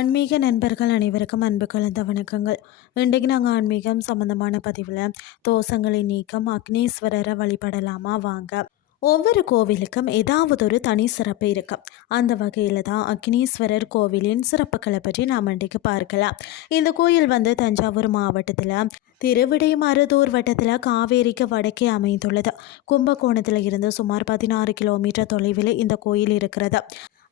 ஆன்மீக நண்பர்கள் அனைவருக்கும் அன்பு கலந்த வணக்கங்கள். இன்றைக்கு நாங்கள் ஆன்மீகம் சம்பந்தமான பதிவில் தோஷங்களின் நீக்கம் அக்னீஸ்வரரை வழிபடலாமா வாங்க. ஒவ்வொரு கோவிலுக்கும் ஏதாவது ஒரு தனி சிறப்பு இருக்கு. அந்த வகையில் தான் அக்னீஸ்வரர் கோவிலின் சிறப்புகளை பற்றி நாம் இன்றைக்கு பார்க்கலாம். இந்த கோயில் தஞ்சாவூர் மாவட்டத்தில் திருவிடைமருதூர் வட்டத்தில் காவேரிக்கு வடக்கே அமைந்துள்ளது. கும்பகோணத்தில் இருந்து சுமார் 16 கிலோமீட்டர் தொலைவில் இந்த கோயில் இருக்கிறது.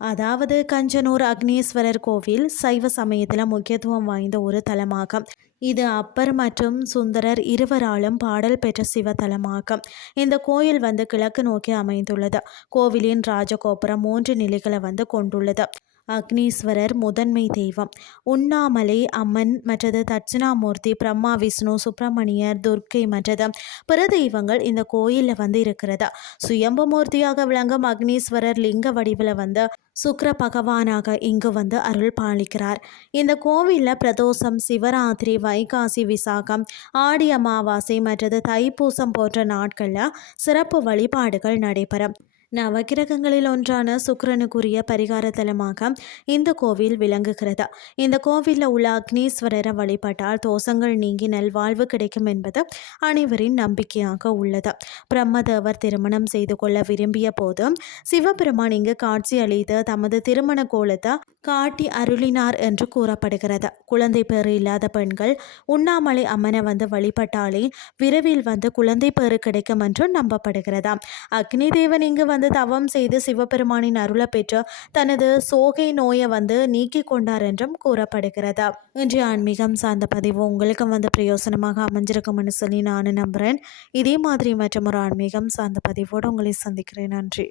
அதாவது கஞ்சனூர் அக்னீஸ்வரர் கோவில் சைவ சமயத்தில் முக்கியத்துவம் வாய்ந்த ஒரு தலமாகும். இது அப்பர் மற்றும் சுந்தரர் இருவராலும் பாடல் பெற்ற சிவத்தலமாகும். இந்த கோயில் கிழக்கு நோக்கி அமைந்துள்ளது. கோவிலின் ராஜகோபுரம் 3 நிலைகளை கொண்டுள்ளது. அக்னீஸ்வரர் முதன்மை தெய்வம். உண்ணாமலை அம்மன் மற்றது தட்சிணாமூர்த்தி, பிரம்மா, விஷ்ணு, சுப்பிரமணியர், துர்க்கை மற்றது பிற தெய்வங்கள் இந்த கோயிலில் இருக்கிறது. சுயம்பு மூர்த்தியாக விளங்கும் அக்னீஸ்வரர் லிங்க வடிவில் சுக்கிர பகவானாக இங்கு அருள் பாலிக்கிறார். இந்த கோவிலில் பிரதோஷம், சிவராத்திரி, வைகாசி விசாகம், ஆடி அமாவாசை மற்றது தைப்பூசம் போன்ற நாட்களில் சிறப்பு வழிபாடுகள் நடைபெறும். நவகிரகங்களில் ஒன்றான சுக்கிரனுக்குரிய பரிகார தலமாக இந்த கோவில் விளங்குகிறது. இந்த கோவிலில் உள்ள அக்னீஸ்வரரை வழிபட்டால் தோஷங்கள் நீங்கி நல்வாழ்வு கிடைக்கும் என்பது அனைவரின் நம்பிக்கையாக உள்ளது. பிரம்மதேவர் திருமணம் செய்து கொள்ள விரும்பிய போது சிவபெருமான் இங்கு காட்சி அளித்து தமது திருமண கோலத்தை காட்டி அருளினார் என்று கூறப்படுகிறது. குழந்தை பேறு இல்லாத பெண்கள் உண்ணாமலை அம்மனை வழிபட்டாலே விரைவில் குழந்தை பேறு கிடைக்கும் என்று நம்பப்படுகிறது. அக்னி தேவன் இங்கு தவம் செய்து சிவபெருமானின் அருளை பெற்று தனது சோகை நோயை நீக்கி கொண்டார் என்றும் கூறப்படுகிறது. இன்றைய ஆன்மீகம் சார்ந்த பதிவு உங்களுக்கு பிரயோசனமாக அமைஞ்சிருக்கும்னு சொல்லி நான் நம்புகிறேன். இதே மாதிரி மற்றும் ஒரு ஆன்மீகம் சார்ந்த பதிவோடு உங்களை சந்திக்கிறேன். நன்றி.